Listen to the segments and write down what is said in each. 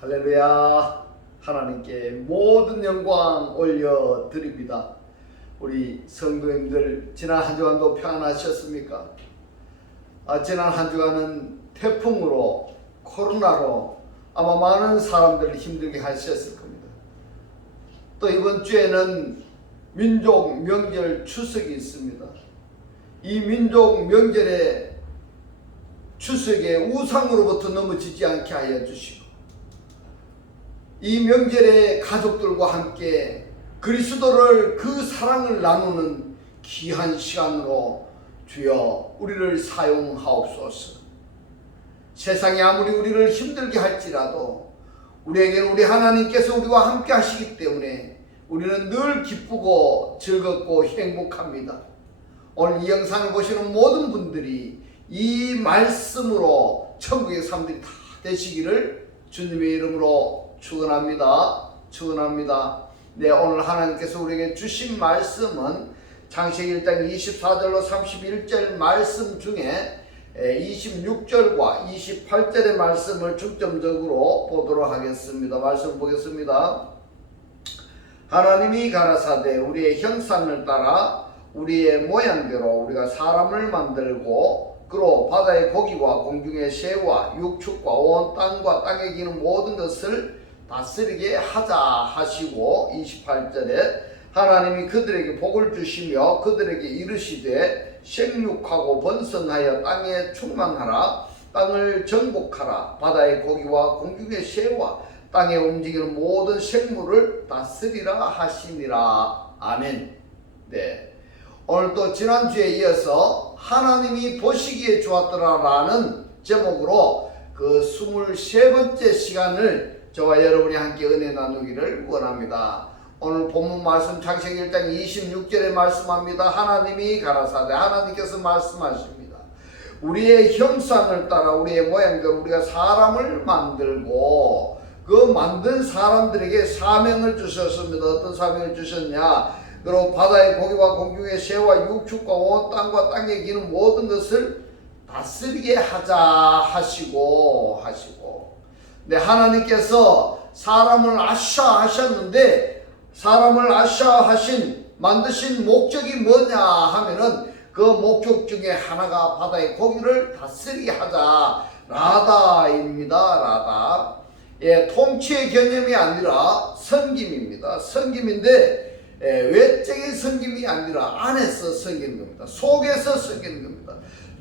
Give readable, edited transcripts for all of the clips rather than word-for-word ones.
할렐루야. 하나님께 모든 영광 올려드립니다. 우리 성도님들 지난 한 주간도 평안하셨습니까? 지난 한 주간은 태풍으로 코로나로 아마 많은 사람들을 힘들게 하셨을 겁니다. 또 이번 주에는 민족 명절 추석이 있습니다. 이 민족 명절에 추석에 우상으로부터 넘어지지 않게 하여 주시고, 이 명절에 가족들과 함께 그리스도를 그 사랑을 나누는 귀한 시간으로 주여 우리를 사용하옵소서. 세상이 아무리 우리를 힘들게 할지라도 우리에게는 우리 하나님께서 우리와 함께 하시기 때문에 우리는 늘 기쁘고 즐겁고 행복합니다. 오늘 이 영상을 보시는 모든 분들이 이 말씀으로 천국의 삶들이 다 되시기를 주님의 이름으로 축원합니다. 네, 오늘 하나님께서 우리에게 주신 말씀은 창세기 1장 24절로 31절 말씀 중에 26절과 28절의 말씀을 중점적으로 보도록 하겠습니다. 말씀 보겠습니다. 하나님이 가라사대 우리의 형상을 따라 우리의 모양대로 우리가 사람을 만들고 그로 바다의 고기와 공중의 새와 육축과 온 땅과 땅에 기는 모든 것을 다스리게 하자 하시고, 28절에 하나님이 그들에게 복을 주시며 그들에게 이르시되 생육하고 번성하여 땅에 충만하라. 땅을 정복하라. 바다의 고기와 공중의 새와 땅에 움직이는 모든 생물을 다스리라 하시니라. 아멘. 네, 오늘도 지난주에 이어서 하나님이 보시기에 좋았더라라는 제목으로 그 23번째 시간을 저와 여러분이 함께 은혜 나누기를 원합니다. 오늘 본문 말씀 창세기 1장 26절에 말씀합니다. 하나님이 가라사대, 하나님께서 말씀하십니다. 우리의 형상을 따라 우리의 모양대로 우리가 사람을 만들고 그 만든 사람들에게 사명을 주셨습니다. 어떤 사명을 주셨냐? 그리고 바다의 고기와 공중의 새와 육축과 온 땅과 땅에 기는 모든 것을 다스리게 하자 하시고 네, 하나님께서 사람을 아샤하셨는데 사람을 아샤하신 만드신 목적이 뭐냐 하면은 그 목적 중에 하나가 바다의 고기를 다스리게 하자. 라다입니다. 라다. 예, 통치의 개념이 아니라 섬김입니다. 섬김인데 외적인 섬김이 아니라 안에서 섬기는 겁니다. 속에서 섬기는 겁니다.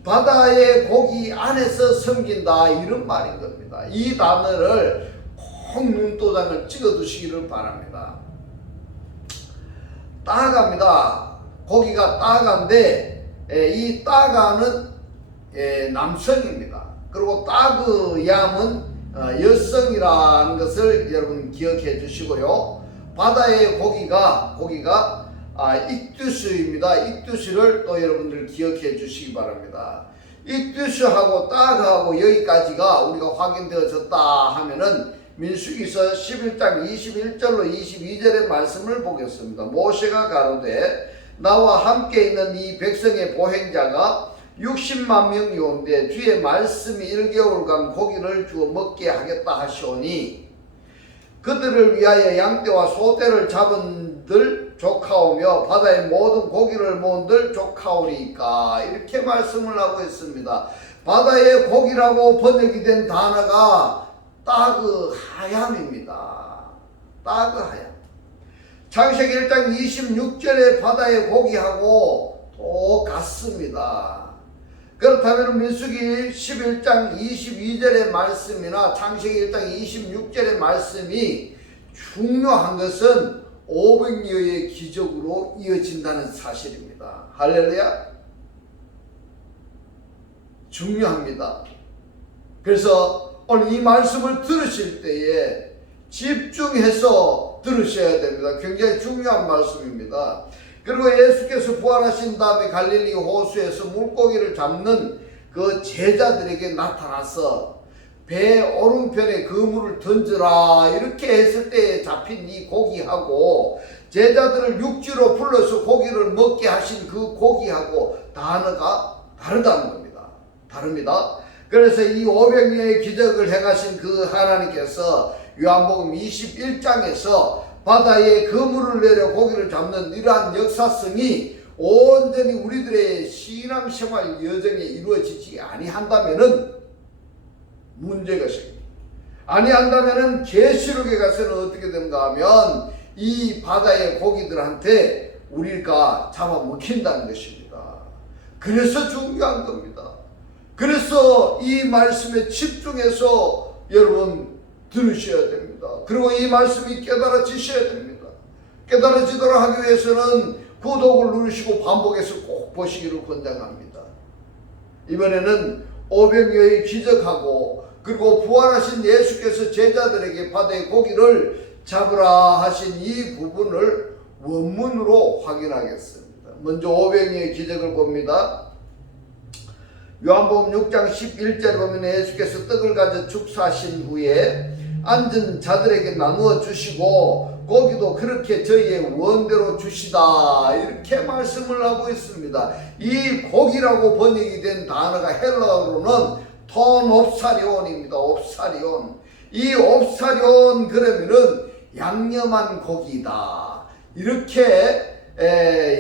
바다의 고기 안에서 섬긴다, 이런 말인 겁니다. 이 단어를 꼭 눈도장을 찍어 두시기를 바랍니다. 따가입니다. 고기가 따가인데 이 따가는 남성입니다. 그리고 따그얌은 여성이라는 것을 여러분 기억해 주시고요. 바다의 고기가 익두스입니다. 익두스를 또 여러분들 기억해 주시기 바랍니다. 익두스하고 따그하고 여기까지가 우리가 확인되어졌다 하면은 민수기서 11장 21절로 22절의 말씀을 보겠습니다. 모세가 가로되 나와 함께 있는 이 백성의 보행자가 60만 명이 온데 주의 말씀이 1개월간 고기를 주어 먹게 하겠다 하시오니 그들을 위하여 양떼와 소떼를 잡은들 조카오며 바다의 모든 고기를 모은들 조카오리까. 이렇게 말씀을 하고 있습니다. 바다의 고기라고 번역이 된 단어가 따그하얌입니다. 따그하얌. 창세기 1장 26절의 바다의 고기하고 똑같습니다. 그렇다면 민수기 11장 22절의 말씀이나 창세기 1장 26절의 말씀이 중요한 것은 500여의 기적으로 이어진다는 사실입니다. 할렐루야. 중요합니다. 그래서 오늘 이 말씀을 들으실 때에 집중해서 들으셔야 됩니다. 굉장히 중요한 말씀입니다. 그리고 예수께서 부활하신 다음에 갈릴리 호수에서 물고기를 잡는 그 제자들에게 나타나서 배 오른편에 그물을 던져라 이렇게 했을 때 잡힌 이 고기하고 제자들을 육지로 불러서 고기를 먹게 하신 그 고기하고 단어가 다르다는 겁니다. 다릅니다. 그래서 이 500년의 기적을 행하신 그 하나님께서 요한복음 21장에서 바다에 그물을 내려 고기를 잡는 이러한 역사성이 온전히 우리들의 신앙생활 여정에 이루어지지 아니한다면은 문제가 생깁니다. 아니한다면은 계시록에 가서는 어떻게 되는가 하면 이 바다의 고기들한테 우리가 잡아먹힌다는 것입니다. 그래서 중요한 겁니다. 그래서 이 말씀에 집중해서 여러분 들으셔야 됩니다. 그리고 이 말씀이 깨달아지셔야 됩니다. 깨달아지도록 하기 위해서는 구독을 누르시고 반복해서 꼭 보시기를 권장합니다. 이번에는 오병이어의 기적하고 그리고 부활하신 예수께서 제자들에게 바다의 고기를 잡으라 하신 이 부분을 원문으로 확인하겠습니다. 먼저 오병이어의 기적을 봅니다. 요한복음 6장 11절에 보면 예수께서 떡을 가져 축사하신 후에 앉은 자들에게 나누어 주시고 고기도 그렇게 저희의 원대로 주시다 이렇게 말씀을 하고 있습니다. 이 고기라고 번역이 된 단어가 헬라어로는 톤 옵사리온입니다. 옵사리온. 이 옵사리온 그러면은 양념한 고기다. 이렇게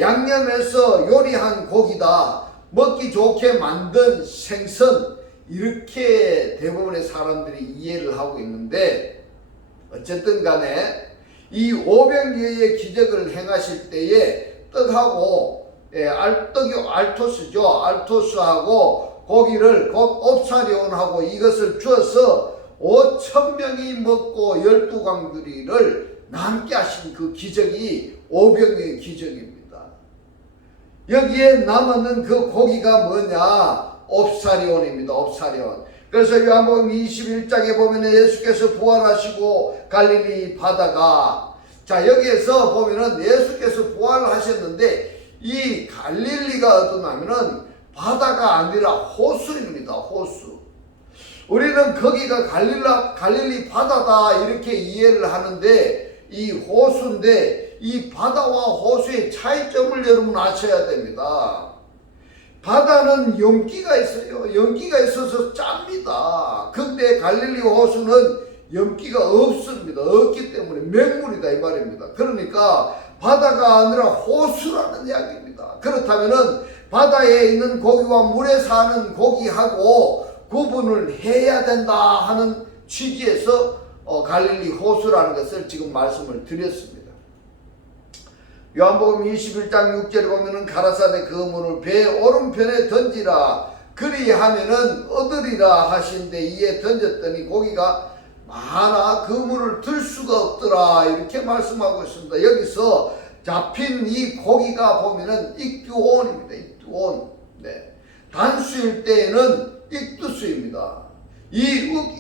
양념해서 요리한 고기다. 먹기 좋게 만든 생선 이렇게 대부분의 사람들이 이해를 하고 있는데 어쨌든 간에 이 오병이어의 기적을 행하실 때에 떡하고 떡이 알토스죠. 알토스하고 고기를 곧 옵사리온하고 이것을 주어서 5,000명이 먹고 12광주리를 남게 하신 그 기적이 오병이어의 기적입니다. 여기에 남았는 그 고기가 뭐냐? 옵사리온입니다. 옵사리온. 그래서 요한복음 21장에 보면 예수께서 부활하시고 갈릴리 바다가 자 여기에서 보면은 예수께서 부활하셨는데 이 갈릴리가 어떠냐면은 바다가 아니라 호수입니다. 호수. 우리는 거기가 갈릴리 바다다 이렇게 이해를 하는데 이 호수인데 이 바다와 호수의 차이점을 여러분 아셔야 됩니다. 바다는 염기가 있어요. 염기가 있어서 짭니다. 근데 갈릴리 호수는 염기가 없습니다. 없기 때문에 맹물이다 이 말입니다. 그러니까 바다가 아니라 호수라는 이야기입니다. 그렇다면은 바다에 있는 고기와 물에 사는 고기하고 구분을 해야 된다 하는 취지에서 갈릴리 호수라는 것을 지금 말씀을 드렸습니다. 요한복음 21장 6절에 보면은 가라사대 그물을 배 오른편에 던지라 그리하면은 얻으리라 하신데 이에 던졌더니 고기가 많아 그물을 들 수가 없더라 이렇게 말씀하고 있습니다. 여기서 잡힌 이 고기가 보면은 익두온입니다. 익두온. 네. 단수일 때에는 익두스입니다. 이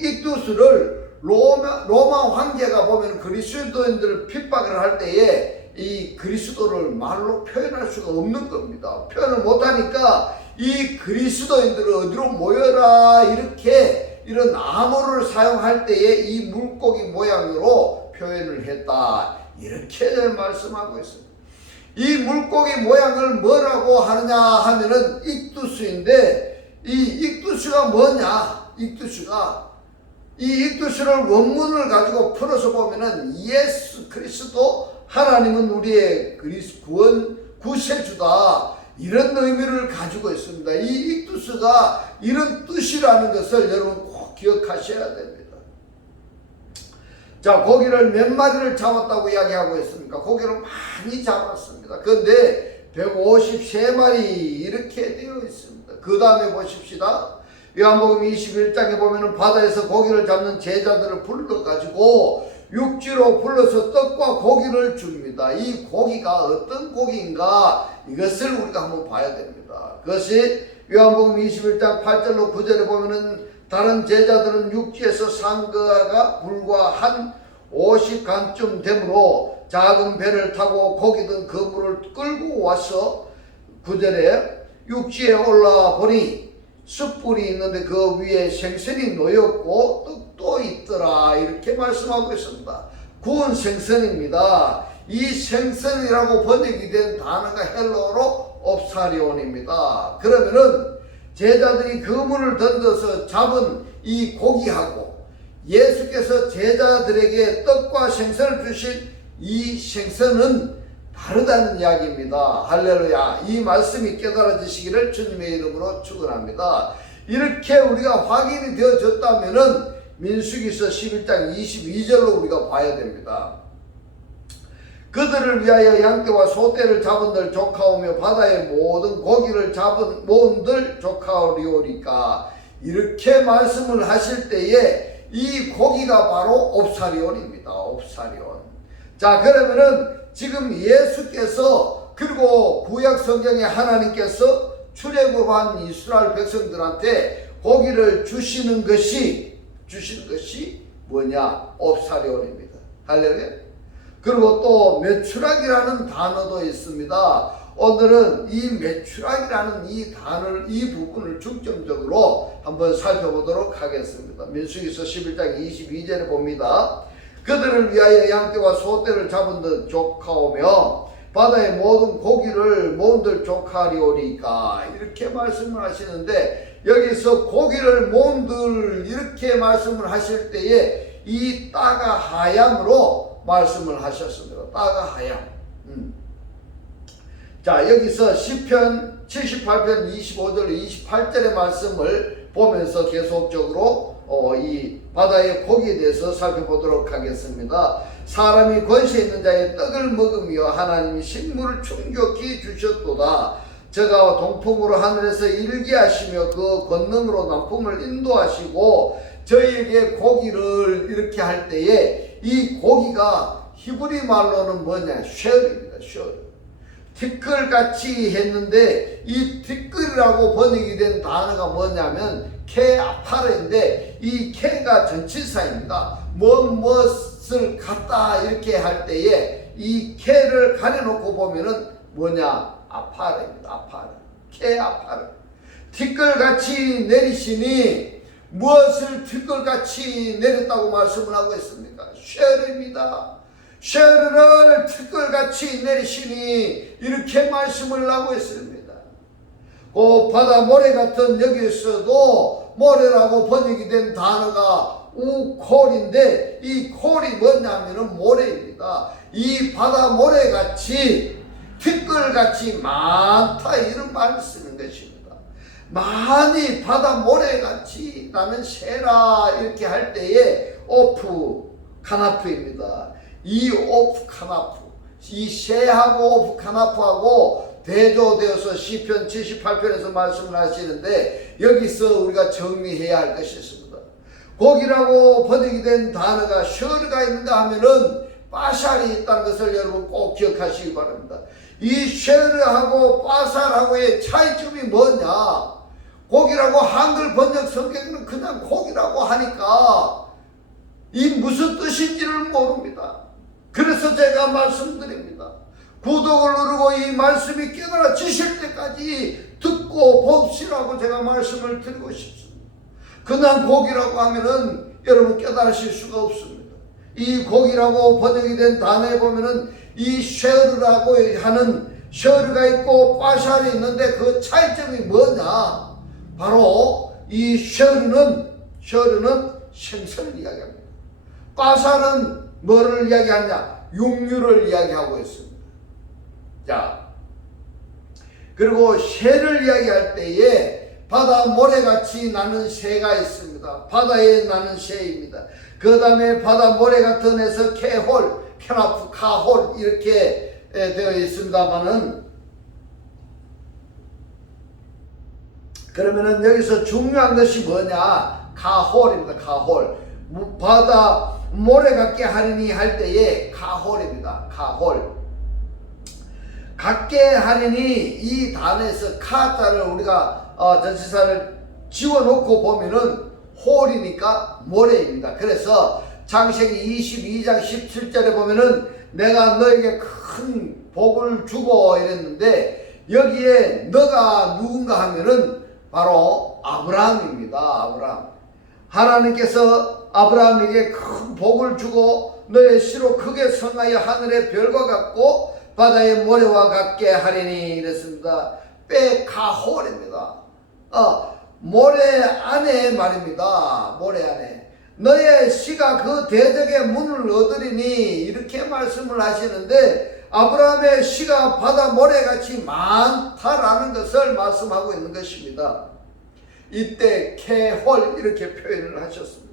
익두스를 로마 황제가 보면 그리스도인들을 핍박을 할 때에 이 그리스도를 말로 표현할 수가 없는 겁니다. 표현을 못하니까 이 그리스도인들을 어디로 모여라 이렇게 이런 암호를 사용할 때에 이 물고기 모양으로 표현을 했다 이렇게 말씀하고 있습니다. 이 물고기 모양을 뭐라고 하느냐 하면은 익두스인데 이 익두스가 뭐냐? 익두스가 이 익두스를 원문을 가지고 풀어서 보면은 예수 그리스도 하나님은 우리의 구세주다 이런 의미를 가지고 있습니다. 이 익두스가 이런 뜻이라는 것을 여러분 꼭 기억하셔야 됩니다. 자, 고기를 몇 마리를 잡았다고 이야기하고 있습니까? 고기를 많이 잡았습니다. 그런데 153마리 이렇게 되어 있습니다. 그 다음에 보십시다. 요한복음 21장에 보면은 바다에서 고기를 잡는 제자들을 불러가지고 육지로 불러서 떡과 고기를 줍니다. 이 고기가 어떤 고기인가 이것을 우리가 한번 봐야 됩니다. 그것이 요한복음 21장 8절로 9절에 보면은 다른 제자들은 육지에서 산 거가 불과 한 50간쯤 되므로 작은 배를 타고 고기 든 그물을 끌고 와서 9절에 육지에 올라와 보니 숯불이 있는데 그 위에 생선이 놓였고 떡도 있더라 이렇게 말씀하고 있습니다. 구운 생선입니다. 이 생선이라고 번역이 된 단어가 헬라어로 옵사리온입니다. 그러면은 제자들이 그물을 던져서 잡은 이 고기하고 예수께서 제자들에게 떡과 생선을 주신 이 생선은 다르다는 이야기입니다. 할렐루야. 이 말씀이 깨달아지시기를 주님의 이름으로 축원합니다. 이렇게 우리가 확인이 되어졌다면은 민수기서 11장 22절로 우리가 봐야 됩니다. 그들을 위하여 양떼와 소떼를 잡은들 조카오며 바다의 모든 고기를 잡은 모은들 조카오리오리까. 이렇게 말씀을 하실 때에 이 고기가 바로 옵사리온입니다. 옵사리온. 자, 그러면은 지금 예수께서 그리고 구약 성경에 하나님께서 출애굽한 이스라엘 백성들한테 고기를 주시는 것이 뭐냐? 옵사리온입니다. 할렐루야. 그리고 또 메추락이라는 단어도 있습니다. 오늘은 이 메추락이라는 이 단어를, 이 부분을 중점적으로 한번 살펴보도록 하겠습니다. 민수기서 11장 22절에 봅니다. 그들을 위하여 양떼와 소떼를 잡은들 조카오며 바다의 모든 고기를 모은들 조카리오리까. 이렇게 말씀을 하시는데, 여기서 고기를 모은들 이렇게 말씀을 하실 때에 이 따가 하얌으로 말씀을 하셨습니다. 따가 하얌. 자, 여기서 시편 78편 25절 28절의 말씀을 보면서 계속적으로 이 바다의 고기에 대해서 살펴보도록 하겠습니다. 사람이 권세 있는 자의 떡을 먹으며 하나님이 식물을 충격히 주셨도다. 저가 동풍으로 하늘에서 일게 하시며 그 권능으로 남풍을 인도하시고 저희에게 고기를 이렇게 할 때에 이 고기가 히브리 말로는 뭐냐? 쉐르입니다. 쉐르. 티끌같이 했는데 이 티끌이라고 번역이 된 단어가 뭐냐면 케아파르인데 이 케가 전치사입니다. 무엇을 갖다 이렇게 할 때에 이 케를 가려놓고 보면은 뭐냐? 아파르입니다. 아파르. 케아파르. 티끌같이 내리시니 무엇을 티끌같이 내렸다고 말씀을 하고 있습니까? 쉐르입니다. 쉐르를 티끌같이 내리시니 이렇게 말씀을 하고 있습니다. 그 바다 모래 같은 여기서도 모래라고 번역이 된 단어가 우콜인데 이 콜이 뭐냐면은 모래입니다. 이 바다 모래같이 티끌같이 많다 이런 말을 쓰는 것입니다. 많이 바다 모래같이 나는 새라 이렇게 할 때에 오프 카나프입니다. 이 오프 카나프, 이 새하고 오프 카나프하고 대조되어서 시편 78편에서 말씀을 하시는데 여기서 우리가 정리해야 할 것이 있습니다. 고기라고 번역이 된 단어가 셔르가 있는가 하면은 빠샬이 있다는 것을 여러분 꼭 기억하시기 바랍니다. 이 쉐르하고 빠샬하고의 차이점이 뭐냐? 고기라고 한글 번역 성경에는 그냥 고기라고 하니까 이 무슨 뜻인지를 모릅니다. 그래서 제가 말씀드립니다. 구독을 누르고 이 말씀이 깨달아지실 때까지 듣고 봅시라고 제가 말씀을 드리고 싶습니다. 그냥 고기라고 하면은 여러분 깨달으실 수가 없습니다. 이 고기라고 번역이 된 단어에 보면은 이 쉐르라고 하는 쉐르가 있고 빠샬이 있는데 그 차이점이 뭐냐? 바로 이 쉐르는 생선을 이야기합니다. 빠샬은 뭐를 이야기하냐? 육류를 이야기하고 있습니다. 자, 그리고 새를 이야기할 때에 바다 모래같이 나는 새가 있습니다. 바다에 나는 새입니다. 그 다음에 바다 모래 같은 에서 케홀, 케나프, 카홀 이렇게 되어 있습니다만은, 그러면은 여기서 중요한 것이 뭐냐? 카홀입니다. 카홀. 바다 모래 같게 하리니 할 때에 카홀입니다. 카홀. 같게 하리니 이 단어에서 카자를 우리가 전치사를 지워놓고 보면은 홀이니까 모래입니다. 그래서 창세기 22장 17절에 보면은 내가 너에게 큰 복을 주고 이랬는데 여기에 너가 누군가 하면은 바로 아브라함입니다. 아브라함. 하나님께서 아브라함에게 큰 복을 주고 너의 씨로 크게 성하여 하늘의 별과 같고 바다의 모래와 같게 하리니 이랬습니다. 베카홀입니다. 모래 안에 말입니다. 모래 안에. 너의 씨가 그 대적의 문을 얻으리니 이렇게 말씀을 하시는데 아브라함의 씨가 바다 모래같이 많다라는 것을 말씀하고 있는 것입니다. 이때 케홀 이렇게 표현을 하셨습니다.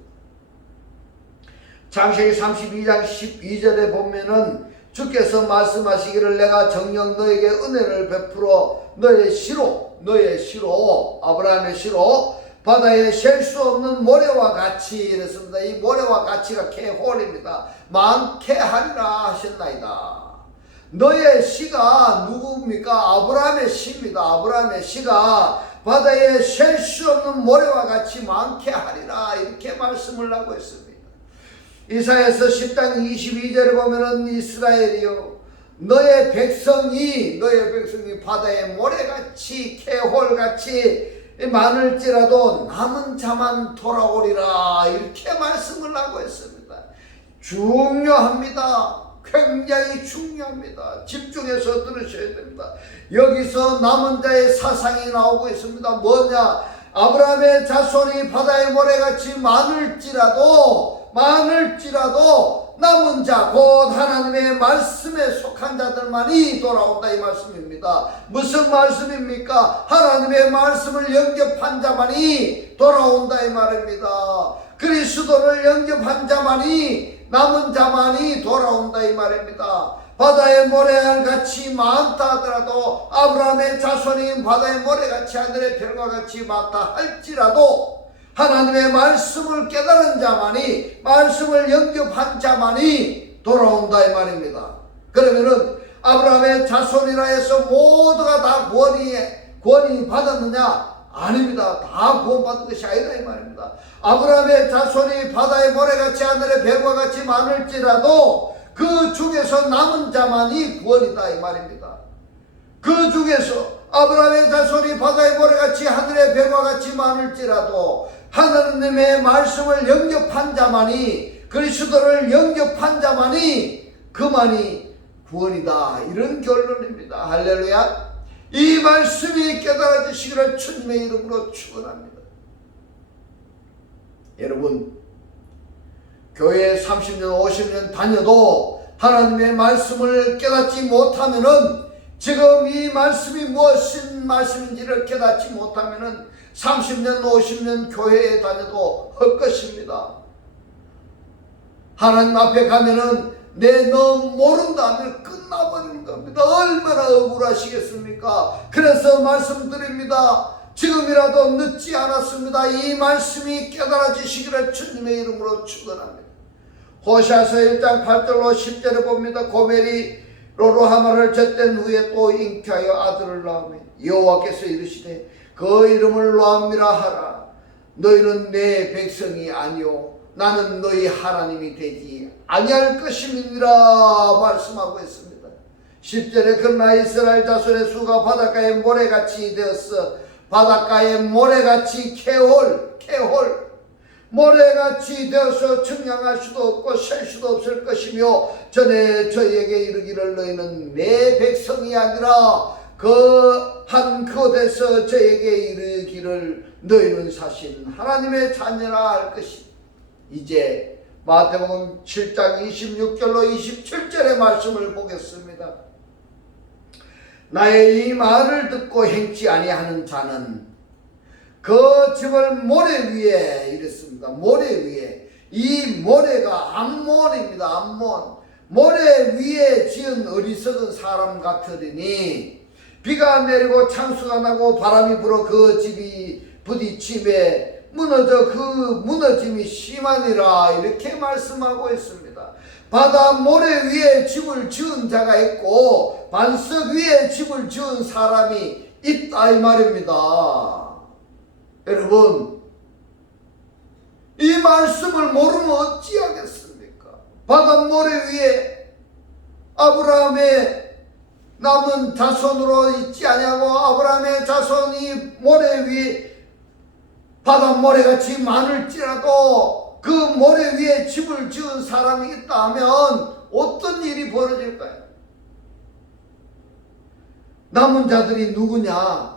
창세기 32장 12절에 보면은 주께서 말씀하시기를 내가 정녕 너에게 은혜를 베풀어 너의 씨로 아브라함의 씨로 바다에 셀 수 없는 모래와 같이 이랬습니다. 이 모래와 같이가 케홀입니다. 많게 하리라 하셨나이다. 너의 씨가 누굽니까? 아브라함의 씨입니다. 아브라함의 씨가 바다에 셀 수 없는 모래와 같이 많게 하리라 이렇게 말씀을 하고 있습니다. 이사야서 10장 22절에 보면은 이스라엘이여 너의 백성이 바다의 모래같이 케홀같이 많을지라도 남은 자만 돌아오리라 이렇게 말씀을 하고 있습니다. 중요합니다. 굉장히 중요합니다. 집중해서 들으셔야 됩니다. 여기서 남은 자의 사상이 나오고 있습니다. 뭐냐? 아브라함의 자손이 바다의 모래같이 많을지라도 남은 자 곧 하나님의 말씀에 속한 자들만이 돌아온다 이 말씀입니다. 무슨 말씀입니까? 하나님의 말씀을 영접한 자만이 돌아온다 이 말입니다. 그리스도를 영접한 자만이 남은 자만이 돌아온다 이 말입니다. 바다의 모래같이 많다 하더라도 아브라함의 자손이 바다의 모래같이 하늘의 별과 같이 많다 할지라도 하나님의 말씀을 깨달은 자만이 말씀을 영접한 자만이 돌아온다 이 말입니다. 그러면은 아브라함의 자손이라 해서 모두가 다 구원이 받았느냐? 아닙니다. 다 구원받은 것이 아니다 이 말입니다. 아브라함의 자손이 바다의 모래같이 하늘의 별과 같이 많을지라도 그 중에서 남은 자만이 구원이다 이 말입니다. 그 중에서 아브라함의 자손이 바다의 모래같이 하늘의 별과 같이 많을지라도 하나님의 말씀을 영접한 자만이 그리스도를 영접한 자만이 그만이 구원이다 이런 결론입니다. 할렐루야. 이 말씀이 깨달아지시기를 주님의 이름으로 축원합니다. 여러분 교회 30년 50년 다녀도 하나님의 말씀을 깨닫지 못하면은 지금 이 말씀이 무엇인 말씀인지를 깨닫지 못하면은 30년 50년 교회에 다녀도 헛것입니다. 하나님 앞에 가면은 너 모른다 하면 끝나버리는 겁니다. 얼마나 억울하시겠습니까? 그래서 말씀드립니다. 지금이라도 늦지 않았습니다. 이 말씀이 깨달아지시기를 주님의 이름으로 축원합니다. 호시아서 1장 8절로 10절에 봅니다. 고멜이 로로하마를 젖된 후에 또 잉태하여 아들을 낳으며 여호와께서 이르시되 그 이름을 로암미라 하라. 너희는 내 백성이 아니요 나는 너희 하나님이 되지 아니할 것임이니라 말씀하고 있습니다. 10절에 그러나 이스라엘 자손의 수가 바닷가의 모래같이 되었어. 바닷가의 모래같이 케홀 모래같이 되어서 측량할 수도 없고 셀 수도 없을 것이며 전에 저희에게 이르기를 너희는 내 백성이 아니라 그 한 그곳에서 저에게 이르기를 너희는 사실 하나님의 자녀라 할 것이. 이제 마태복음 7장 26절로 27절의 말씀을 보겠습니다. 나의 이 말을 듣고 행치 아니하는 자는 그 집을 모래 위에 이랬습니다. 모래 위에. 이 모래가 암몬입니다. 암몬. 모래 위에 지은 어리석은 사람 같으리니 비가 내리고 창수가 나고 바람이 불어 그 집이 부딪힘에 무너져 그 무너짐이 심하니라 이렇게 말씀하고 있습니다. 바다 모래 위에 집을 지은 자가 있고 반석 위에 집을 지은 사람이 있다 이 말입니다. 여러분 이 말씀을 모르면 어찌하겠습니까? 바다 모래 위에 아브라함의 남은 자손으로 있지 아니하고 아브라함의 자손이 모래 위에 바다 모래같이 많을지라도 그 모래 위에 집을 지은 사람이 있다 하면 어떤 일이 벌어질까요? 남은 자들이 누구냐?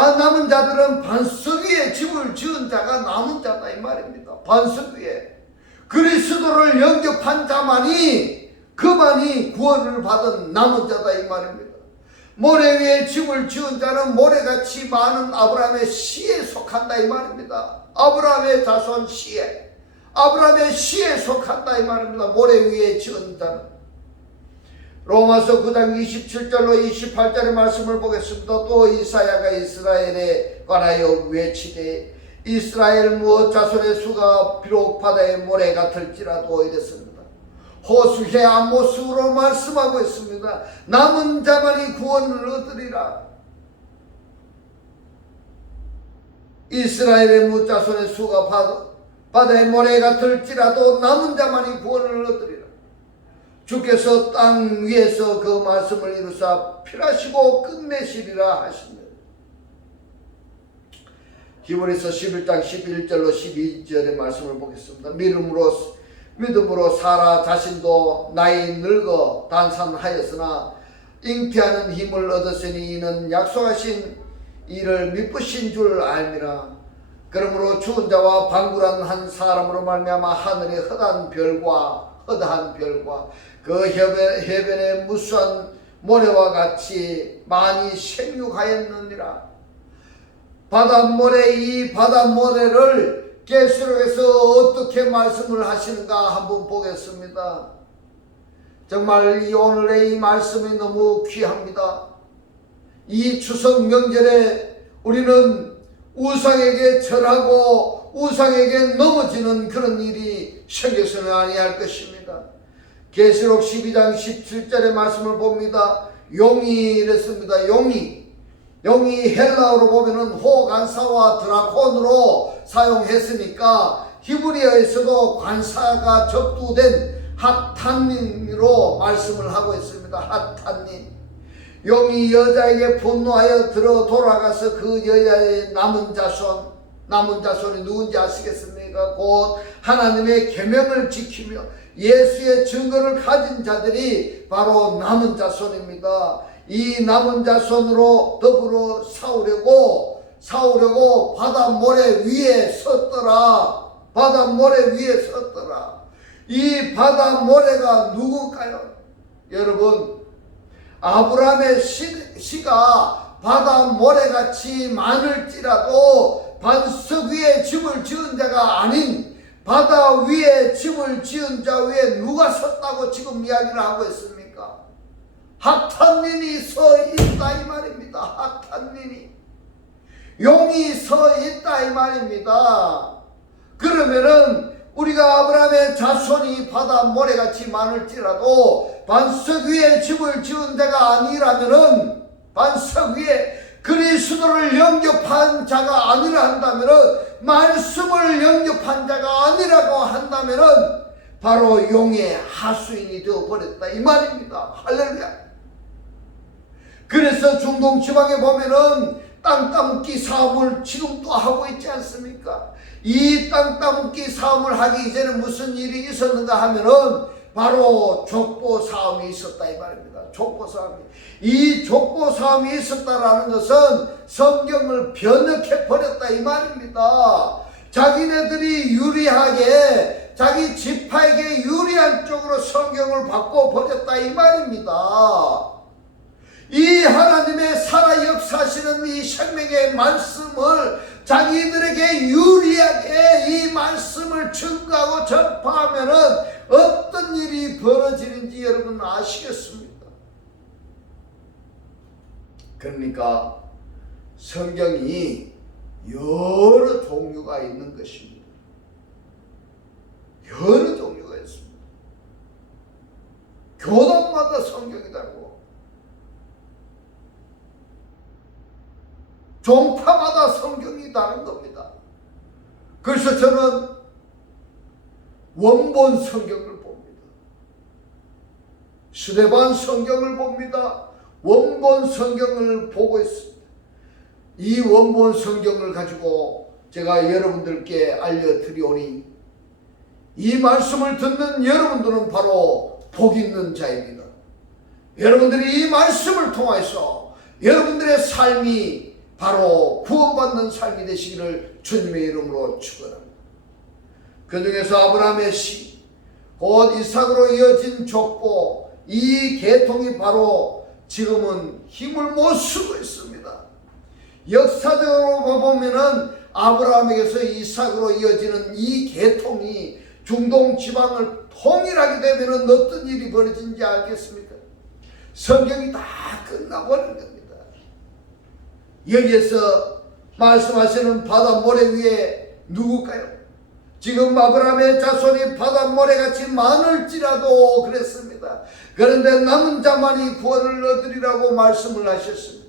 남은 자들은 반석 위에 집을 지은 자가 남은 자다 이 말입니다. 반석 위에 그리스도를 영접한 자만이 그만이 구원을 받은 남은 자다 이 말입니다. 모래 위에 집을 지은 자는 모래같이 많은 아브라함의 씨에 속한다 이 말입니다. 아브라함의 자손 씨에, 아브라함의 씨에 속한다 이 말입니다. 모래 위에 지은 자는. 로마서 9장 27절로 28절의 말씀을 보겠습니다. 또 이사야가 이스라엘에 관하여 외치되 이스라엘 무엇 자손의 수가 비록 바다의 모래 같을지라도 이랬습니다. 호수해 아모스로 말씀하고 있습니다. 남은 자만이 구원을 얻으리라. 이스라엘의 무엇 자손의 수가 바다의 모래 같을지라도 남은 자만이 구원을 얻으리라. 주께서 땅 위에서 그 말씀을 이루사 필하시고 끝내시리라 하십니다. 히브리서 11장 11절로 12절의 말씀을 보겠습니다. 믿음으로 사라 자신도 나이 늙어 단산하였으나 잉태하는 힘을 얻었으니 이는 약속하신 이를 미쁘신 줄 알미라. 그러므로 죽은 자와 방굴한 한 사람으로 말미암아 하늘의 허다한 별과 그 해변의 무수한 모래와 같이 많이 생육하였느니라. 이 바닷모래를 계시록에서 어떻게 말씀을 하시는가 한번 보겠습니다. 정말 오늘의 이 말씀이 너무 귀합니다. 이 추석 명절에 우리는 우상에게 절하고 우상에게 넘어지는 그런 일이 생겨서는 아니할 것입니다. 계시록 12장 17절의 말씀을 봅니다. 용이 이랬습니다. 용이 헬라어로 보면은 호간사와 드라콘으로 사용했으니까 히브리어에서도 관사가 접두된 핫탄닌으로 말씀을 하고 있습니다. 핫탄닌. 용이 여자에게 분노하여 돌아가서 그 여자의 남은 자손이 누군지 아시겠습니까? 곧 하나님의 계명을 지키며 예수의 증거를 가진 자들이 바로 남은 자손입니다. 이 남은 자손으로 더불어 싸우려고 바닷모래 위에 섰더라. 이 바닷모래가 누굴까요? 여러분, 아브라함의 씨가 바닷모래같이 많을지라도 반석 위에 집을 지은 자가 아닌 바다 위에 집을 지은 자 위에 누가 섰다고 지금 이야기를 하고 있습니까? 핫탄닌이 서 있다 이 말입니다. 핫탄닌이 용이 서 있다 이 말입니다. 그러면은 우리가 아브라함의 자손이 바다 모래같이 많을지라도 반석 위에 집을 지은 자가 아니라면은, 반석 위에 그리스도를 영접한 자가 아니라 한다면은, 말씀을 영접한 자가 아니라고 한다면은 바로 용의 하수인이 되어버렸다 이 말입니다. 할렐루야. 그래서 중동 지방에 보면은 땅 따먹기 사업을 지금도 하고 있지 않습니까? 이 땅 따먹기 사업을 하기 이전에 무슨 일이 있었는가 하면은 바로 족보 사업이 있었다 이 말입니다. 족보 사업이. 이 족보 사업이 있었다라는 것은 성경을 변혁해 버렸다 이 말입니다. 자기네들이 유리하게, 자기 지파에게 유리한 쪽으로 성경을 바꿔 버렸다 이 말입니다. 이 하나님의 살아 역사하시는 이 생명의 말씀을 자기들에게 유리하게 이 말씀을 증거하고 전파하면은 어떤 일이 벌어지는지 여러분 아시겠습니까? 그러니까 성경이 여러 종류가 있는 것입니다. 여러 종류가 있습니다. 교단마다 성경이 다르고 종파마다 성경이 다른 겁니다. 그래서 저는 원본 성경을 봅니다. 스데반 성경을 봅니다. 원본 성경을 보고 있습니다. 이 원본 성경을 가지고 제가 여러분들께 알려드리오니 이 말씀을 듣는 여러분들은 바로 복 있는 자입니다. 여러분들이 이 말씀을 통해서 여러분들의 삶이 바로 구원받는 삶이 되시기를 주님의 이름으로 축원합니다. 그 중에서 아브라함의 씨, 곧 이삭으로 이어진 족보, 이 계통이 바로 지금은 힘을 못 쓰고 있습니다. 역사적으로 보면은 아브라함에게서 이삭으로 이어지는 이 계통이 중동 지방을 통일하게 되면은 어떤 일이 벌어진지 알겠습니까? 성경이 다 끝나버린 겁니다. 여기에서 말씀하시는 바다 모래 위에 누굴까요? 지금 아브라함의 자손이 바다 모래같이 많을지라도 그랬습니다. 그런데 남은 자만이 구원을 얻으리라고 말씀을 하셨습니다.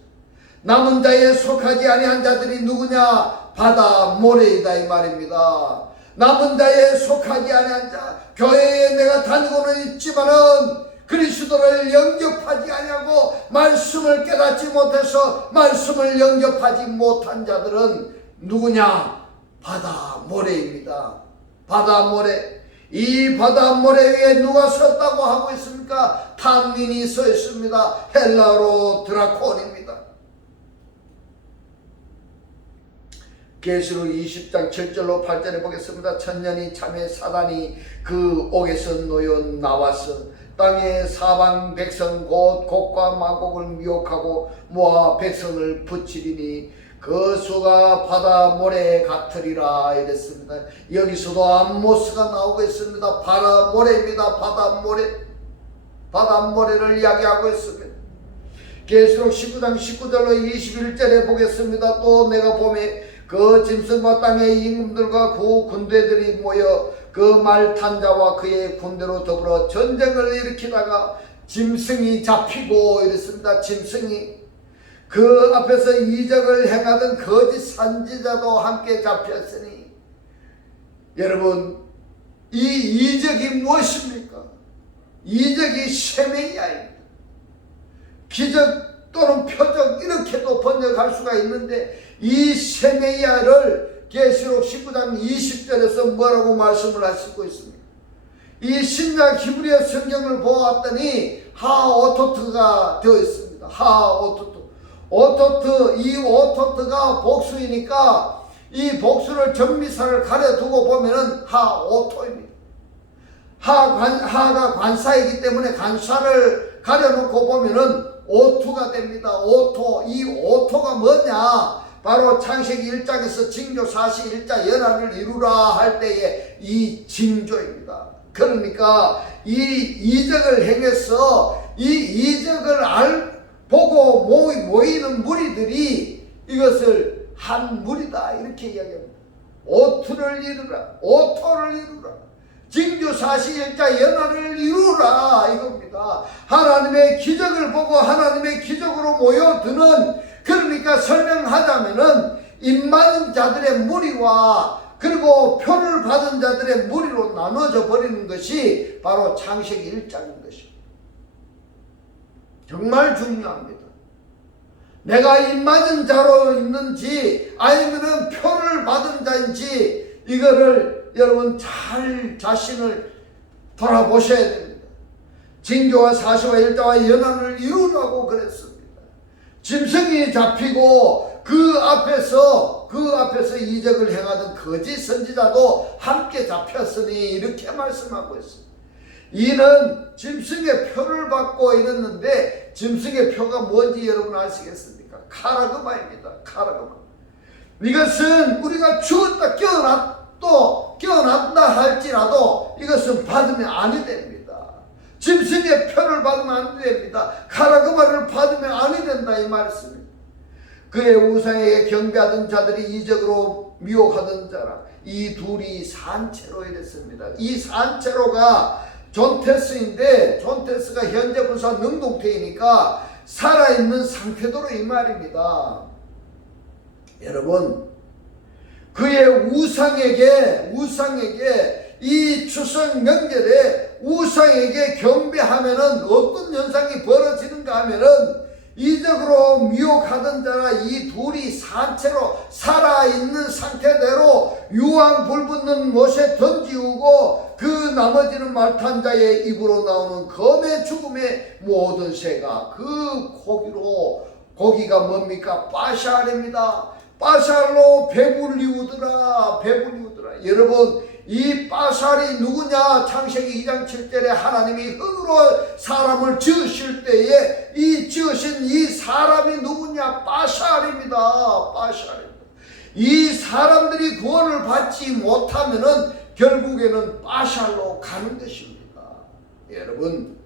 남은 자에 속하지 아니한 자들이 누구냐? 바다 모래이다 이 말입니다. 남은 자에 속하지 아니한 자, 교회에 내가 다니고는 있지만은 그리스도를 영접하지 아니하고 말씀을 깨닫지 못해서 말씀을 영접하지 못한 자들은 누구냐? 바다 모래입니다. 바다 모래. 이 바다 모래 위에 누가 섰다고 하고 있습니까? 탄닌이 서 있습니다. 헬라어로 드라콘입니다. 계시록 20장 7절로 8절에 보겠습니다. 천년이 참에 사단이 그 옥에서 놓여 나와서 땅의 사방 백성 곧 곡과 마곡을 미혹하고 모아 백성을 붙이리니 그 수가 바다 모래 같으리라 이랬습니다. 여기서도 암모스가 나오고 있습니다. 바다 모래입니다. 바다 모래. 바다 모래를 이야기하고 있습니다. 계시록 19장 19절로 21절에 보겠습니다. 또 내가 보매 그 짐승과 땅의 임금들과 그 군대들이 모여 그 말 탄 자와 그의 군대로 더불어 전쟁을 일으키다가 짐승이 잡히고 이랬습니다. 짐승이 그 앞에서 이적을 행하던 거짓 선지자도 함께 잡혔으니 여러분 이 이적이 무엇입니까? 이적이 세메야입니다. 기적 또는 표적 이렇게도 번역할 수가 있는데 이 세메야를 계시록 19장 20절에서 뭐라고 말씀을 하시고 있습니다. 이 신약 히브리어 성경을 보았더니 하오토트가 되어 있습니다. 하오토트. 오토트, 이 오토트가 복수이니까 이 복수를 전미사를 가려두고 보면은 하오토입니다. 하가 관사이기 때문에 관사를 가려놓고 보면은 오토가 됩니다. 오토. 이 오토가 뭐냐? 바로 창세기 1장에서 징조 41자 연합을 이루라 할 때의 이 징조입니다. 그러니까 이 이적을 행해서 이 이적을 보고 모이는 무리들이 이것을 한 무리다 이렇게 이야기합니다. 오토를 이루라. 오토를 이루라. 징조 41자 연합을 이루라 이겁니다. 하나님의 기적을 보고 하나님의 기적으로 모여드는, 그러니까 설명하자면은 입맞은 자들의 무리와 그리고 표를 받은 자들의 무리로 나눠져 버리는 것이 바로 창세기 1장인 것입니다. 정말 중요합니다. 내가 입맞은 자로 있는지 아니면은 표를 받은 자인지 이거를 여러분 잘 자신을 돌아보셔야 됩니다. 징조와 사시와 일자와 연합을 이루라고 그랬습니다. 짐승이 잡히고 그 앞에서 이적을 행하던 거짓 선지자도 함께 잡혔으니 이렇게 말씀하고 있습니다. 이는 짐승의 표를 받고 이랬는데 짐승의 표가 뭔지 여러분 아시겠습니까? 카라그마입니다. 카라그마. 이것은 우리가 죽었다 깨어났다 할지라도 이것은 받으면 아니 됩니다. 짐승의 표를 받으면 안 됩니다. 카라그마를 받으면 아니 된다 이 말씀입니다. 그의 우상에게 경배하던 자들이 이적으로 미혹하던 자라. 이 둘이 산채로 이랬습니다. 이 산채로가 존테스인데 존테스가 현재 분사 능동태이니까 살아있는 상태도로 이 말입니다. 여러분 그의 우상에게 이 추석 명절에 우상에게 경배하면은 어떤 현상이 벌어지는가 하면은 이적으로 미혹하던 자라 이 둘이 산채로 살아있는 상태대로 유황 불붙는 못에 던지우고 그 나머지는 말탄 자의 입으로 나오는 검의 죽음의 모든 새가 그 고기로 고기가 뭡니까? 바샬입니다. 바샬로 배불리우더라. 배불리우더라. 여러분, 이 바샬이 누구냐? 창세기 2장 7절에 하나님이 흙으로 사람을 지으실 때에 이 지으신 이 사람이 누구냐? 바샬입니다. 바샬입니다. 이 사람들이 구원을 받지 못하면은 결국에는 바샬로 가는 것입니다. 여러분,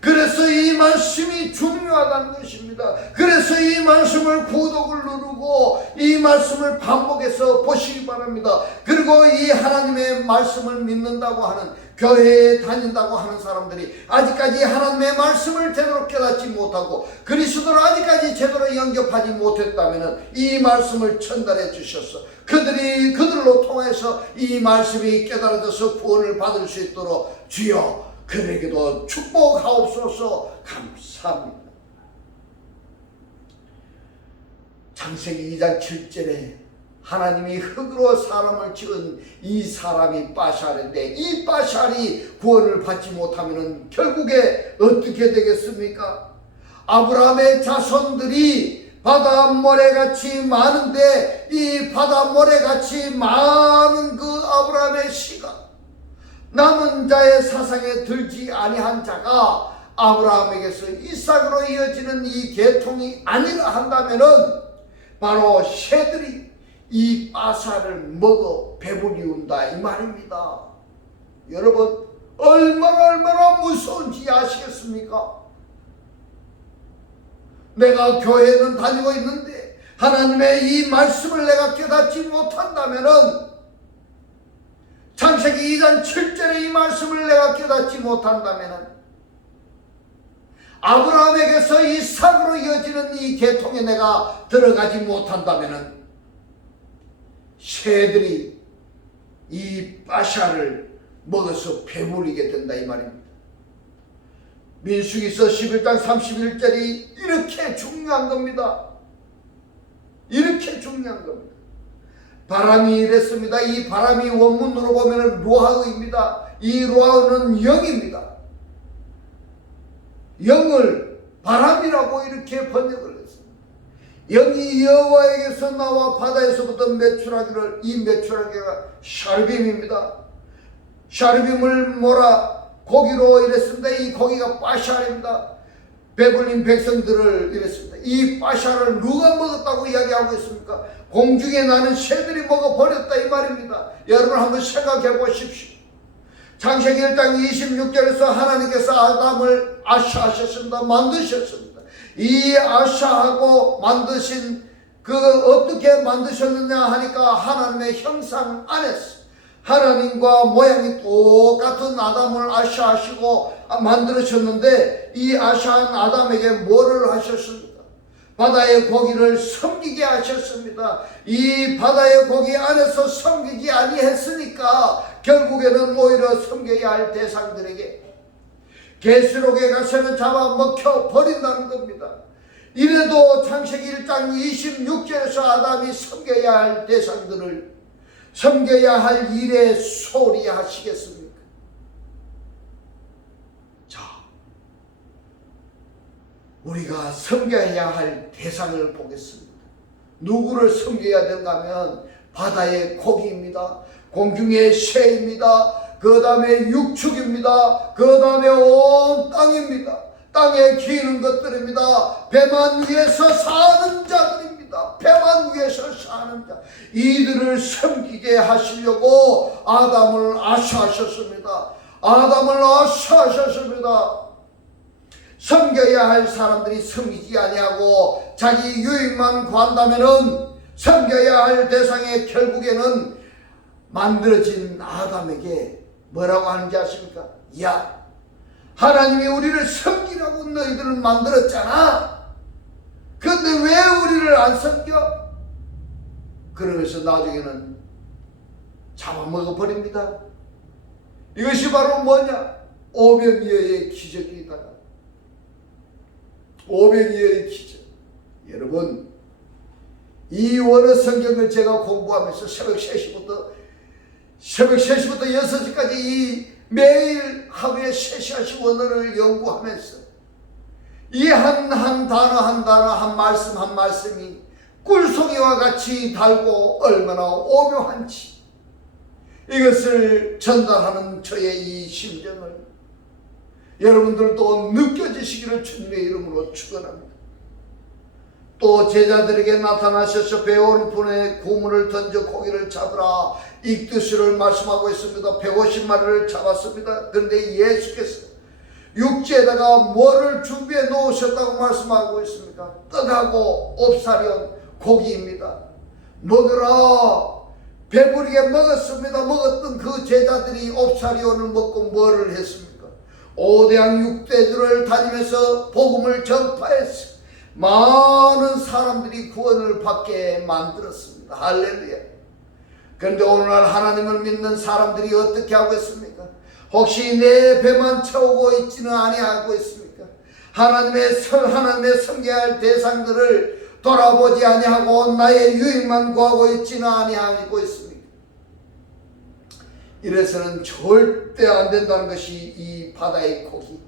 그래서 이 말씀이 중요하다는 것입니다. 그래서 이 말씀을 구독을 누르고 이 말씀을 반복해서 보시기 바랍니다. 그리고 이 하나님의 말씀을 믿는다고 하는, 교회에 다닌다고 하는 사람들이 아직까지 하나님의 말씀을 제대로 깨닫지 못하고 그리스도를 아직까지 제대로 영접하지 못했다면 이 말씀을 전달해 주셔서 그들로 통해서 이 말씀이 깨달아져서 구원을 받을 수 있도록 주여 그에게도 축복하옵소서. 감사합니다. 창세기 2장 7절에 하나님이 흙으로 사람을 지은 이 사람이 바샬인데 이 바샬이 구원을 받지 못하면 결국에 어떻게 되겠습니까? 아브라함의 자손들이 바다 모래같이 많은데 이 바다 모래같이 많은 그 아브라함의 씨가 남은 자의 사상에 들지 아니한 자가 아브라함에게서 이삭으로 이어지는 이 계통이 아니라 한다면은 바로 새들이 이 바살을 먹어 배부리운다 이 말입니다. 여러분, 얼마나 무서운지 아시겠습니까? 내가 교회는 다니고 있는데 하나님의 이 말씀을 내가 깨닫지 못한다면은, 창세기 2장 7절의 이 말씀을 내가 깨닫지 못한다면, 아브라함에게서 이삭으로 이어지는 이 계통에 내가 들어가지 못한다면 새들이 이 바샬을 먹어서 배부르게 된다 이 말입니다. 민수기서 11장 31절이 이렇게 중요한 겁니다. 이렇게 중요한 겁니다. 바람이 이랬습니다. 이 바람이 원문으로 보면 루아흐입니다. 이 루아흐는 영입니다. 영을 바람이라고 이렇게 번역을 했습니다. 영이 여호와에게서 나와 바다에서부터 매출하기를, 이 매출하기가 샤르빔입니다. 샤르빔을 몰아 고기로 이랬습니다. 이 고기가 바샬입니다. 배불린 백성들을 이랬습니다. 이 바샬을 누가 먹었다고 이야기하고 있습니까? 공중에 나는 새들이 먹어버렸다 이 말입니다. 여러분 한번 생각해 보십시오. 창세기 1장 26절에서 하나님께서 아담을 아샤하셨습니다. 만드셨습니다. 이 아샤하고 만드신 그 어떻게 만드셨느냐 하니까 하나님의 형상 안에서 하나님과 모양이 똑같은 아담을 아샤하시고 만들으셨는데, 이 아샤한 아담에게 뭐를 하셨습니까? 바다의 고기를 섬기게 하셨습니다. 이 바다의 고기 안에서 섬기지 아니했으니까 결국에는 오히려 섬겨야 할 대상들에게 계시록에 가서는 잡아먹혀 버린다는 겁니다. 이래도 창세기 1장 26절에서 아담이 섬겨야 할 대상들을 섬겨야 할 일에 소홀히 하시겠습니까? 자, 우리가 섬겨야 할 대상을 보겠습니다. 누구를 섬겨야 되는가 하면 바다의 고기입니다. 공중의 새입니다. 그 다음에 육축입니다. 그 다음에 온 땅입니다. 땅에 기는 것들입니다. 배만 위에서 사는 자들입니다. 배만 위에서 사는 자, 이들을 섬기게 하시려고 아담을 아샤하셨습니다. 아담을 아샤하셨습니다. 섬겨야 할 사람들이 섬기지 아니하고 자기 유익만 구한다면은 섬겨야 할 대상에 결국에는 만들어진 아담에게 뭐라고 하는지 아십니까? 야, 하나님이 우리를 섬기라고 너희들을 만들었잖아. 그런데 왜 우리를 안 섬겨? 그러면서 나중에는 잡아먹어버립니다. 이것이 바로 뭐냐? 오병이어의 기적이다. 오병이어의 기적. 여러분, 이 원어 성경을 제가 공부하면서 새벽 3시부터 6시까지 이 매일 하루에 3시간씩 원어를 연구하면서 이 한 단어 한 단어 한 말씀 한 말씀이 꿀송이와 같이 달고 얼마나 오묘한지 이것을 전달하는 저의 이 심정을 여러분들도 느껴지시기를 주님의 이름으로 축원합니다. 또 제자들에게 나타나셔서 배 오른편에 고물을 던져 고기를 잡으라 익두수를 말씀하고 있습니다. 150마리를 잡았습니다. 그런데 예수께서 육지에다가 뭐를 준비해 놓으셨다고 말씀하고 있습니까? 떡하고 옵사리온 고기입니다. 먹으라. 배부르게 먹었습니다. 먹었던 그 제자들이 옵사리온을 먹고 뭐를 했습니까? 오대양 육대주를 다니면서 복음을 전파했습니다. 많은 사람들이 구원을 받게 만들었습니다. 할렐루야. 그런데 오늘날 하나님을 믿는 사람들이 어떻게 하고 있습니까? 혹시 내 배만 채우고 있지는 아니하고 있습니까? 하나님의 섬겨할 대상들을 돌아보지 아니하고 나의 유익만 구하고 있지는 아니하고 있습니까? 이래서는 절대 안 된다는 것이 이 바다의 고기.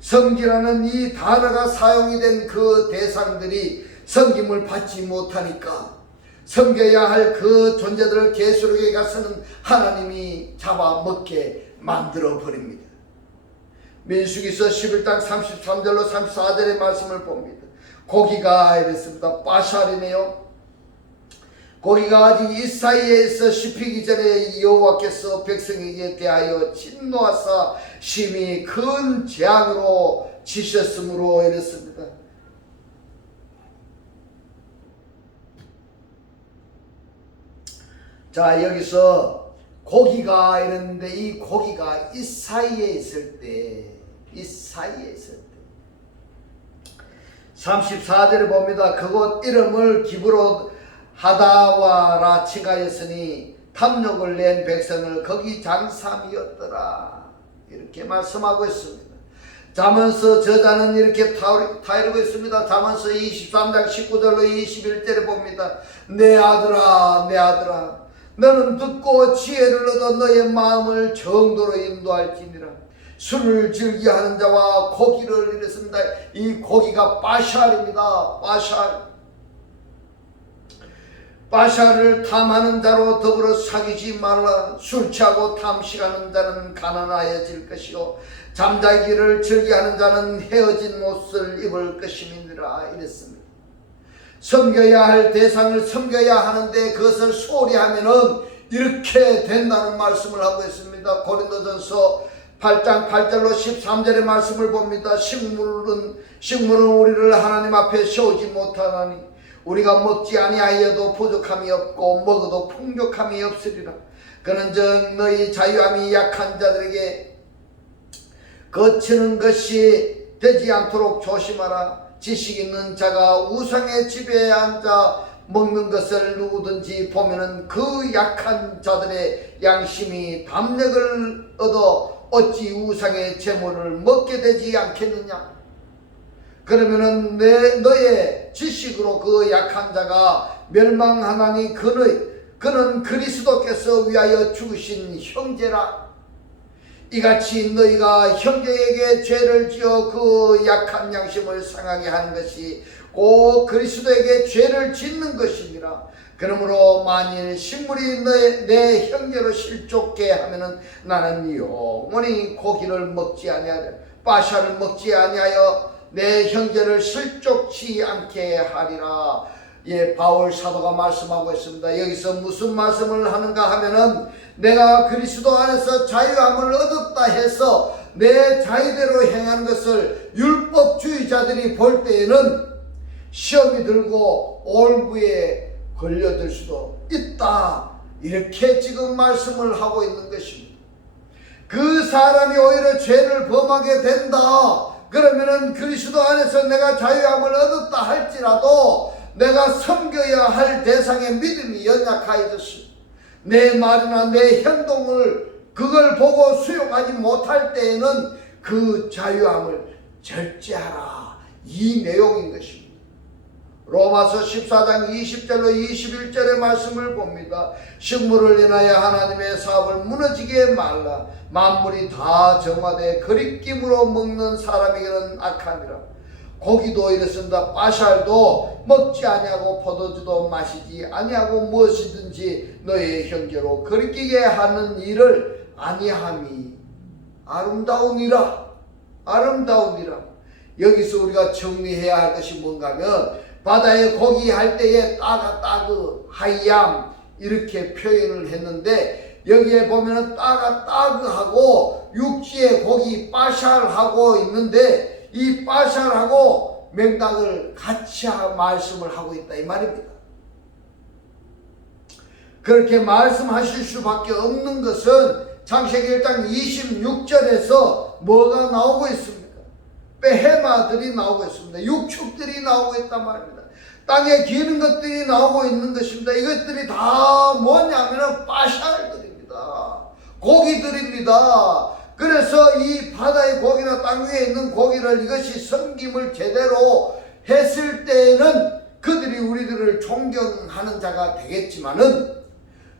섬기라는 이 단어가 사용이 된 그 대상들이 섬김을 받지 못하니까 섬겨야 할 그 존재들을 계수록에 가서는 하나님이 잡아먹게 만들어 버립니다. 민수기서 11장 33절로 34절의 말씀을 봅니다. 고기가 이랬습니다. 바샬이네요. 고기가 아직 이 사이에 있어 씹히기 전에 여호와께서 백성에게 대하여 진노하사 심히 큰 재앙으로 치셨으므로 이랬습니다. 자, 여기서 고기가 이랬는데 이 고기가 이 사이에 있을 때 34절에 봅니다. 그곳 이름을 기브롯 하다와라 칭하였으니 탐욕을 낸 백성을 거기 장삼이었더라. 이렇게 말씀하고 있습니다. 잠언서 저자는 이렇게 타이르고 있습니다. 잠언서 23장 19절로 21절에 봅니다. 내 아들아 내 아들아 너는 듣고 지혜를 얻어 너의 마음을 정도로 인도할지니라. 술을 즐겨하는 자와 고기를 이랬습니다. 이 고기가 바샬입니다. 바샬을 탐하는 자로 더불어 사귀지 말라. 술 취하고 탐식하는 자는 가난하여질 것이요 잠자기를 즐겨하는 자는 헤어진 옷을 입을 것임이니라 이랬습니다. 섬겨야 할 대상을 섬겨야 하는데 그것을 소홀히 하면은 이렇게 된다는 말씀을 하고 있습니다. 고린도전서 8장 8절로 13절의 말씀을 봅니다. 식물은 우리를 하나님 앞에 세우지 못하나니 우리가 먹지 아니하여도 부족함이 없고 먹어도 풍족함이 없으리라. 그런즉 너희 자유함이 약한 자들에게 거치는 것이 되지 않도록 조심하라. 지식 있는 자가 우상의 집에 앉아 먹는 것을 누구든지 보면은 그 약한 자들의 양심이 담력을 얻어 어찌 우상의 제물을 먹게 되지 않겠느냐. 그러면은 너의 지식으로 그 약한 자가 멸망하나니 그는 그리스도께서 위하여 죽으신 형제라. 이같이 너희가 형제에게 죄를 지어 그 약한 양심을 상하게 하는 것이 곧 그리스도에게 죄를 짓는 것이니라. 그러므로 만일 식물이 내 형제로 실족게 하면은 나는 영원히 고기를 먹지 아니하여 바샤를 먹지 아니하여 내 형제를 실족치 않게 하리라. 예, 바울 사도가 말씀하고 있습니다. 여기서 무슨 말씀을 하는가 하면은 내가 그리스도 안에서 자유함을 얻었다 해서 내 자유대로 행하는 것을 율법주의자들이 볼 때에는 시험이 들고 올무에 걸려들 수도 있다. 이렇게 지금 말씀을 하고 있는 것입니다. 그 사람이 오히려 죄를 범하게 된다. 그러면은 그리스도 안에서 내가 자유함을 얻었다 할지라도 내가 섬겨야 할 대상의 믿음이 연약하여졌습니다. 내 말이나 내 행동을 그걸 보고 수용하지 못할 때에는 그 자유함을 절제하라. 이 내용인 것입니다. 로마서 14장 20절로 21절의 말씀을 봅니다. 식물을 인하여 하나님의 사업을 무너지게 말라. 만물이 다 정화돼 거리낌으로 먹는 사람에게는 악함이라. 고기도 이렇습니다. 빠샬도 먹지 아니하고 포도주도 마시지 아니하고 무엇이든지 너의 형제로 거리끼게 하는 일을 아니함이 아름다우니라. 아름다우니라. 여기서 우리가 정리해야 할 것이 뭔가 하면 바다에 고기 할 때에 따그 하이암 이렇게 표현을 했는데 여기에 보면은 따그하고 육지에 고기 빠샬하고 있는데 이 빠샬하고 맥락을 같이 말씀을 하고 있다 이 말입니다. 그렇게 말씀하실 수밖에 없는 것은 창세기 1장 26절에서 뭐가 나오고 있습니까? 베헤마들이 나오고 있습니다. 육축들이 나오고 있단 말입니다. 땅에 기는 것들이 나오고 있는 것입니다. 이것들이 다 뭐냐면 빠샬들입니다. 고기들입니다. 그래서 이 바다의 고기나 땅 위에 있는 고기를 이것이 섬김을 제대로 했을 때에는 그들이 우리들을 존경하는 자가 되겠지만은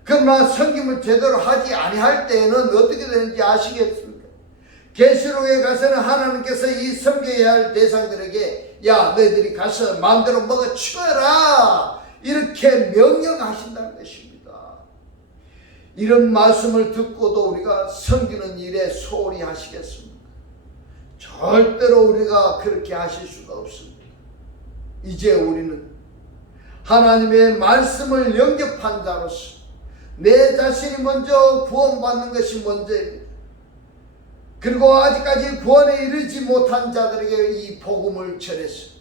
그러나 섬김을 제대로 하지 아니할 때에는 어떻게 되는지 아시겠습니까? 계시록에 가서는 하나님께서 이 섬겨야 할 대상들에게 야 너희들이 가서 마음대로 먹어 치워라 이렇게 명령하신다는 것입니다. 이런 말씀을 듣고도 우리가 섬기는 일에 소홀히 하시겠습니까? 절대로 우리가 그렇게 하실 수가 없습니다. 이제 우리는 하나님의 말씀을 영접한 자로서 내 자신이 먼저 구원받는 것이 먼저입니다. 그리고 아직까지 구원에 이르지 못한 자들에게 이 복음을 전해서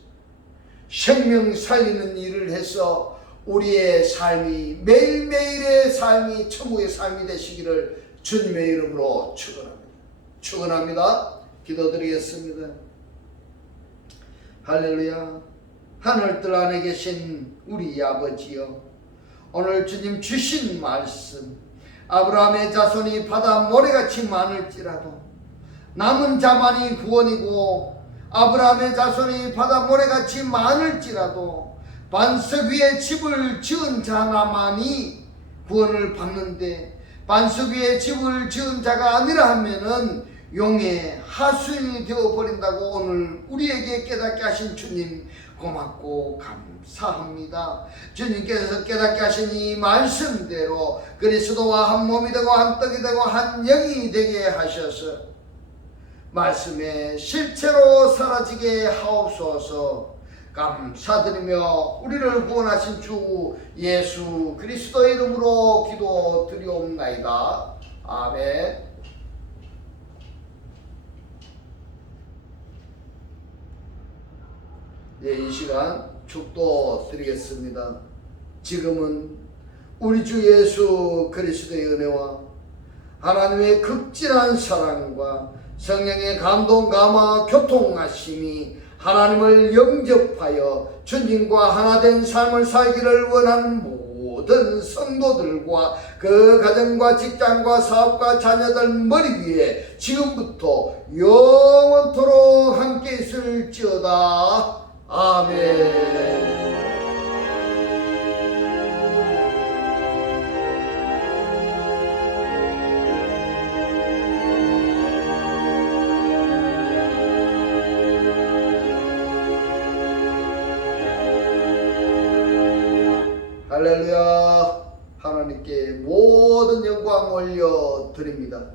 생명 살리는 일을 해서 우리의 삶이 매일매일의 삶이 천국의 삶이 되시기를 주님의 이름으로 축원합니다. 축원합니다. 기도드리겠습니다. 할렐루야. 하늘들 안에 계신 우리 아버지여, 오늘 주님 주신 말씀 아브라함의 자손이 바다 모래같이 많을지라도 남은 자만이 구원이고 아브라함의 자손이 바다 모래같이 많을지라도 반석 위에 집을 지은 자나만이 구원을 받는데 반석 위에 집을 지은 자가 아니라 하면은 용의 하수인이 되어버린다고 오늘 우리에게 깨닫게 하신 주님 고맙고 감사합니다. 주님께서 깨닫게 하신 이 말씀대로 그리스도와 한 몸이 되고 한 떡이 되고 한 영이 되게 하셔서 말씀에 실체로 사라지게 하옵소서. 감사드리며 우리를 구원하신 주 예수 그리스도의 이름으로 기도드리옵나이다. 아멘. 예, 이 시간 축도 드리겠습니다. 지금은 우리 주 예수 그리스도의 은혜와 하나님의 극진한 사랑과 성령의 감동, 감화, 교통하심이 하나님을 영접하여 주님과 하나된 삶을 살기를 원하는 모든 성도들과 그 가정과 직장과 사업과 자녀들 머리 위에 지금부터 영원토록 함께 있을지어다. 아멘. 할렐루야. 하나님께 모든 영광 올려드립니다.